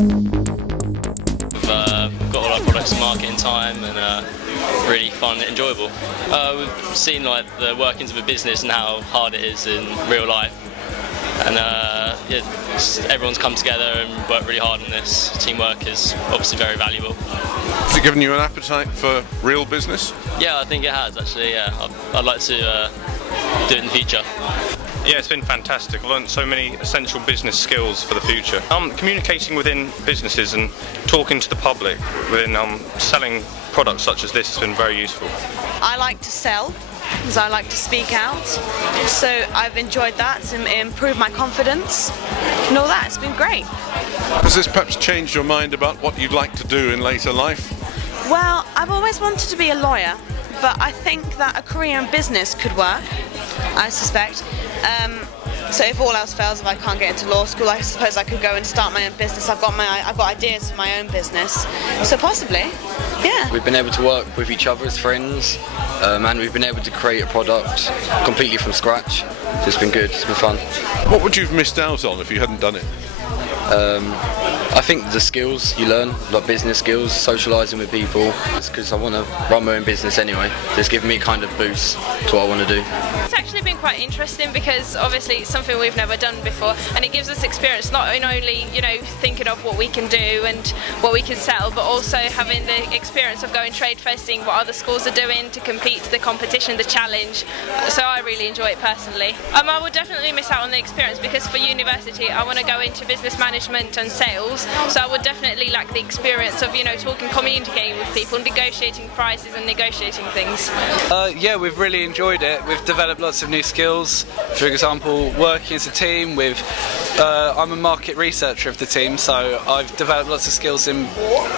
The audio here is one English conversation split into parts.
We've got all our products to market in time and really fun and enjoyable. We've seen like the workings of a business and how hard it is in real life, and yeah, everyone's come together and worked really hard on this. Teamwork is obviously very valuable. Has it given you an appetite for real business? Yeah, I think it has actually. Yeah, I'd like to do it in the future. Yeah, it's been fantastic. I've learned so many essential business skills for the future. Communicating within businesses and talking to the public within selling products such as this has been very useful. I like to sell because I like to speak out, so I've enjoyed that and improved my confidence and all that. It's been great. Has this perhaps changed your mind about what you'd like to do in later life? Well, I've always wanted to be a lawyer, but I think that a career in business could work, I suspect. So if all else fails, if I can't get into law school, I suppose I could go and start my own business. I've got ideas for my own business, so possibly, yeah. We've been able to work with each other as friends, and we've been able to create a product completely from scratch. So it's been good, it's been fun. What would you have missed out on if you hadn't done it? I think the skills you learn, like business skills, socialising with people, because I want to run my own business anyway. So it's given me kind of boost to what I want to do. It's actually been quite interesting because obviously it's something we've never done before, and it gives us experience not only, you know, thinking of what we can do and what we can sell, but also having the experience of going trade fairs, seeing what other schools are doing to compete, the competition, the challenge. So I really enjoy it personally. I would definitely miss out on the experience because for university I want to go into business management and sales, so I would definitely lack the experience of, you know, talking, communicating with people, negotiating prices and negotiating things. Yeah, we've really enjoyed it. We've developed lots of new skills. For example, working as a team with, I'm a market researcher of the team, so I've developed lots of skills in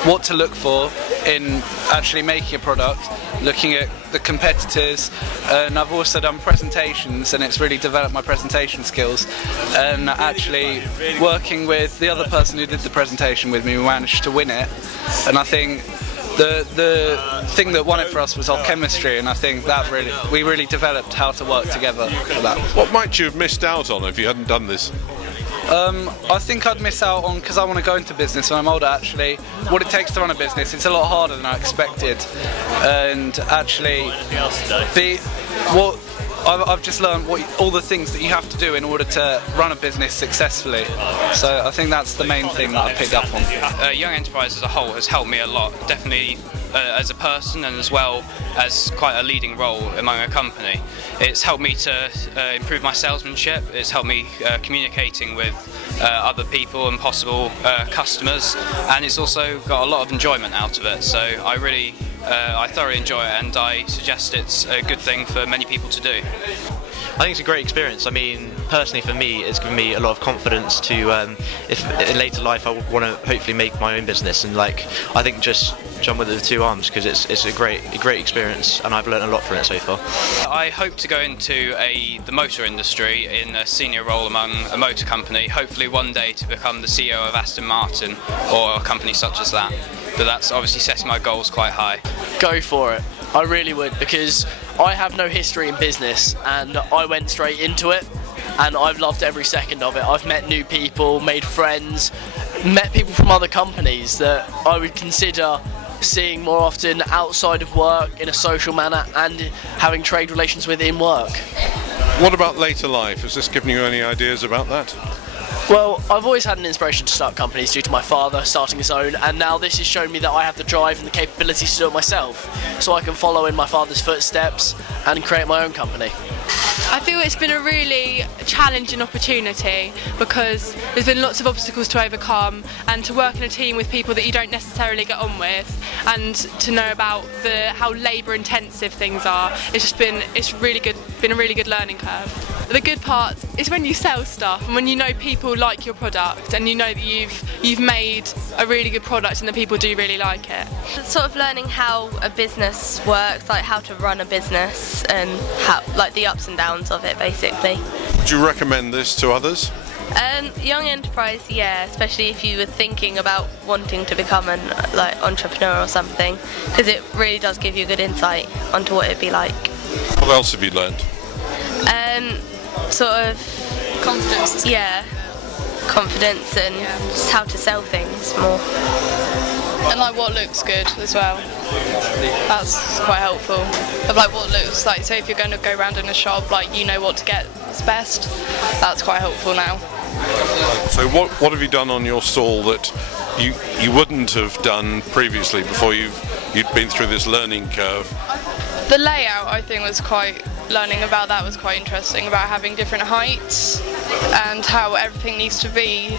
what to look for in actually making a product, looking at the competitors, and I've also done presentations, and it's really developed my presentation skills. And actually working with the other person who did the presentation with me, we managed to win it, and I think the thing that won it for us was our chemistry, and I think that we really developed how to work together for that. What might you have missed out on if you hadn't done this? I think I'd miss out on, because I want to go into business when I'm older, actually, what it takes to run a business. It's a lot harder than I expected, and actually I've just learned all the things that you have to do in order to run a business successfully. So I think that's the main thing that I picked up on. Young Enterprise as a whole has helped me a lot, definitely as a person and as well as quite a leading role among a company. It's helped me to improve my salesmanship, it's helped me communicating with other people and possible customers, and it's also got a lot of enjoyment out of it, so I thoroughly enjoy it, and I suggest it's a good thing for many people to do. I think it's a great experience. I mean, personally for me, it's given me a lot of confidence to, if in later life I want to hopefully make my own business, and like, I think just jump with it with two arms, because it's a great experience, and I've learned a lot from it so far. I hope to go into the motor industry in a senior role among a motor company, hopefully one day to become the CEO of Aston Martin or a company such as that. But that's obviously setting my goals quite high. Go for it. I really would, because I have no history in business and I went straight into it, and I've loved every second of it. I've met new people, made friends, met people from other companies that I would consider seeing more often outside of work in a social manner and having trade relations with in work. What about later life? Has this given you any ideas about that? Well, I've always had an inspiration to start companies due to my father starting his own, and now this has shown me that I have the drive and the capabilities to do it myself, so I can follow in my father's footsteps and create my own company. I feel it's been a really challenging opportunity because there's been lots of obstacles to overcome, and to work in a team with people that you don't necessarily get on with, and to know about how labour intensive things are. It's been a really good learning curve. The good part is when you sell stuff and when you know people like your product and you know that you've made a really good product and that people do really like it. Sort of learning how a business works, like how to run a business and how, like the ups and downs of it basically. Would you recommend this to others? Young enterprise, yeah, especially if you were thinking about wanting to become an entrepreneur or something, because it really does give you a good insight onto what it'd be like. What else have you learned? Sort of confidence. Yeah. confidence and just how to sell things more. And like what looks good as well. That's quite helpful. Of like what looks like, say if you're going to go around in a shop, like you know what to get is best. That's quite helpful now. So what have you done on your stall that you wouldn't have done previously before you'd been through this learning curve? The layout, I think, was quite, learning about that was quite interesting, about having different heights and how everything needs to be,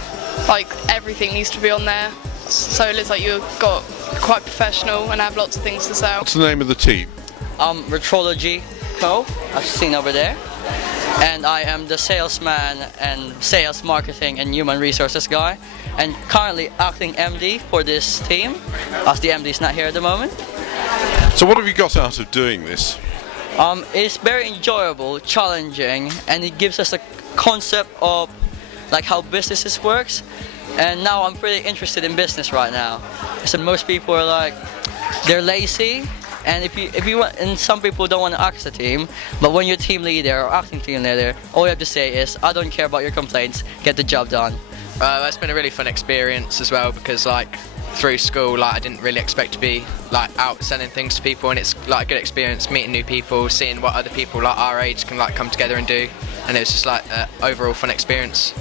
like everything needs to be on there. So it looks like you've got quite professional and have lots of things to sell. What's the name of the team? Metrology Co, as seen over there. And I am the salesman and sales, marketing and human resources guy. And currently acting MD for this team, as the MD is not here at the moment. So what have you got out of doing this? It's very enjoyable, challenging, and it gives us a concept of like how businesses works. And now I'm pretty interested in business right now. So most people are like, they're lazy, and if you want, and some people don't want to act as a team, but when you're team leader or acting team leader, all you have to say is, I don't care about your complaints, get the job done. That's been a really fun experience as well, because like through school, like I didn't really expect to be like out selling things to people, and it's like a good experience meeting new people, seeing what other people like our age can like come together and do, and it was just like an overall fun experience.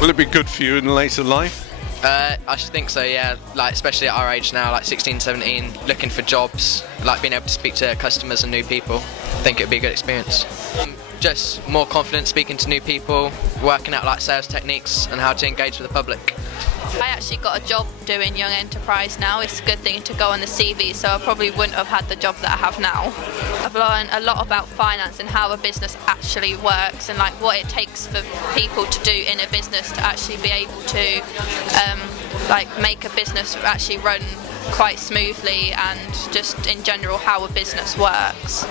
Will it be good for you in later life? I should think so, yeah, like especially at our age now, like 16, 17, looking for jobs, like being able to speak to customers and new people. I think it would be a good experience. Just more confident speaking to new people, working out like sales techniques and how to engage with the public. I actually got a job doing Young Enterprise now. It's a good thing to go on the CV, so I probably wouldn't have had the job that I have now. I've learned a lot about finance and how a business actually works, and like what it takes for people to do in a business to actually be able to like make a business actually run quite smoothly, and just in general how a business works.